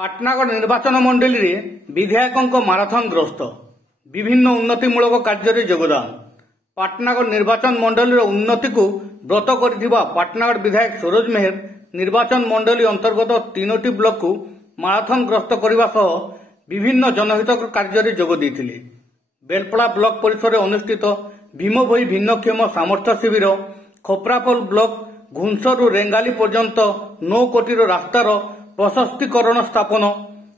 पाटनागढ़ निर्वाचन मंडली रे विधायकों माराथन ग्रस्त विभिन्न उन्नतिमूलक कार्य योगदान। पाटनागढ़ निर्वाचन मंडली उन्नति को व्रत कर पाटनागढ़ विधायक सरोज मेहर निर्वाचन मंडली अंतर्गत 3टी ब्लॉक को माराथन ग्रस्त करने सह विभिन्न जनहित कार्य जोग देथिले। बेलपड़ा ब्लॉक परिसर में अनुष्ठित भीमभोई भिन्नक्षम सामर्थ्य शिविर, खोपरापोल ब्लॉक घुंसरू रेंगाली पर्यंत 9 कोटी रास्तार प्रशस्तीकरण स्थापन,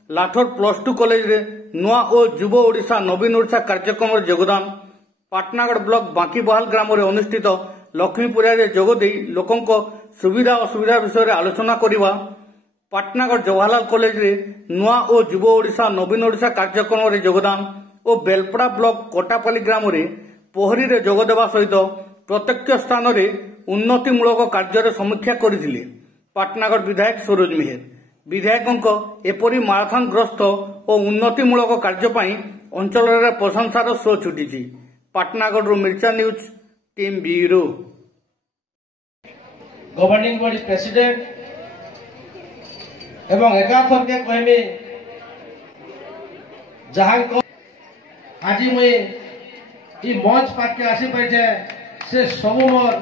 लाठोर +2 कॉलेज रे नुआ और युव ओडिशा नवीन ओडिशा कार्यक्रम योगदान, पाटनागढ़ ब्लॉक बांकीबहाल ग्राम में अनुष्ठित लक्ष्मीपूजा जोगदे लोकों सुविधा असुविधा विषय आलोचना करवा, पाटनागढ़ जवाहरलाल कॉलेज रे नुआ और युव ओडिशा नवीन ओडिशा कार्यक्रम योगदान और बेलपड़ा ब्लॉक कोटापाली ग्राम में पोहरी रे जोगदेवा सहित प्रत्येक स्थान में उन्नतिमूलक कार्य समीक्षा करथिले पाटनागढ़ विधायक सरोज मेहर। विधायकों एपरी माराथन ग्रस्त और उन्नतिमूलक कार्य अंचल में प्रशंसार शो छुटी। पाटनागढ़ मिर्चा news team bureau. Governing body president एवं एकाथर के कहमी जहां को आज मुई ई मंच पाके आसी पाइछे से सब मोर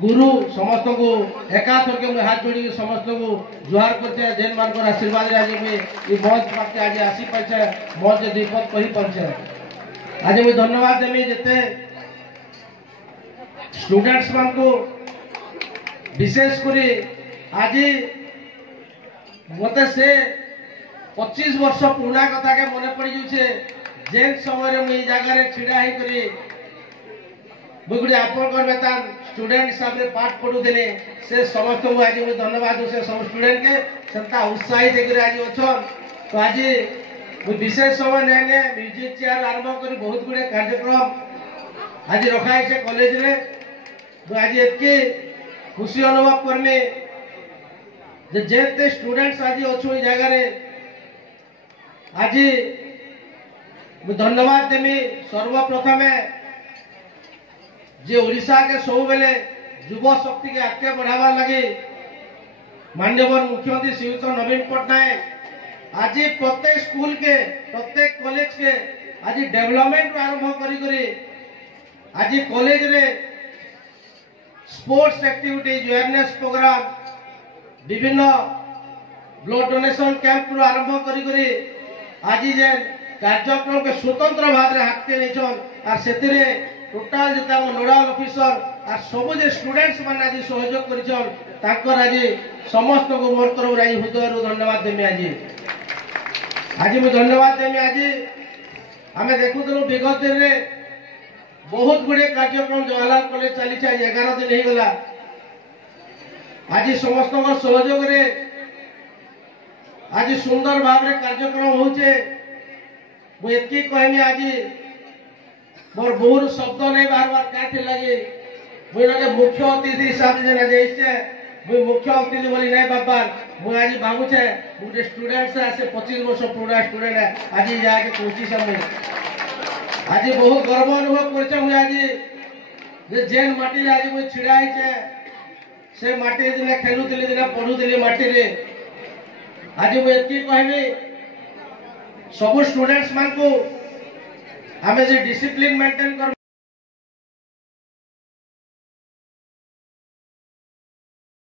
गुरु समस्त को एकाथर के मुई हाथ जोड़ी समस्त को जुहार करछे। जेन मान कर आशीर्वाद रे आज मुई ई मंच पाके आज आसी पाइछे मंच दीपक कहि पाइछे। आज मुई धन्यवाद देमी जेते स्टूडेंट्स मान को विशेष करी आज मते से 25 वर्ष पुराना कथा के मन पड़ जाउछे। जेन समय मुई जगह रे छिड़ा ही करी बुगुडी आपन कर बेतान स्टूडेंट हिसाब रे पाठ पढु देले से समस्त को आज मुई धन्यवाद दे से सब स्टूडेंट के संता उत्साहित हेकरी आज अछन। तो आज मुई विशेष समय नेने म्यूजिक चेयर आरंभ करी बहुत गुडे कार्यक्रम आज रखाई छे कॉलेज रे। तो आज एतके खुशी अनुभव करने जेते स्टूडेंट्स आज अच्छो जगह रे आज धन्यवाद देमी सर्वप्रथम जे ओडिशा के सब बेले युव शक्ति के आगे बढ़ावा लगे माननीय मुख्यमंत्री श्रीयुत नवीन पट्टनायक आज प्रत्येक स्कूल के प्रत्येक कॉलेज के आज डेवलपमेंट आरंभ करी आज कॉलेज रे स्पोर्ट्स एक्टिविटी अवेयरनेस प्रोग्राम विभिन्न ब्लड डोनेशन कैंप आरंभ करी आज जे कार्यक्रम के स्वतंत्र भाव में हाथ के नहीं और से टोटाल जितना नोडाल ऑफिसर और सब जे स्टूडेंट्स मान आज सहयोग कर आज समस्त को मोर तरफ आज हृदय धन्यवाद देमी। आज मुझे धन्यवाद देमी। आज आम देखुलु विगत दिन में बहुत गुड़े कार्यक्रम जवाहरलाल कॉलेज चली 11 दिन हो गला। आज समस्त सहयोग रे आज सुंदर भाव में कार्यक्रम होचे। मुझे कहमी आज मोर बहुत शब्द नहीं बार बार क्या लगे मुझे मुख्य अतिथि हिसाब से मुझे मुख्य अतिथि बोली नहीं बाबार मुझे आज भावुचे गोटे स्टूडेंट से 25 वर्ष पुराना स्टूडेंट है आज जाके पहुंची समय आज बहुत गर्व अनुभव कर आज जेन माटी आज मुझे छिड़ा से माटी दिन खेलुली दिन पढ़ुली माटी रे। आज मुझे कहमी सब स्टूडेंट्स मान को आमे जे डिसिप्लिन मेंटेन कर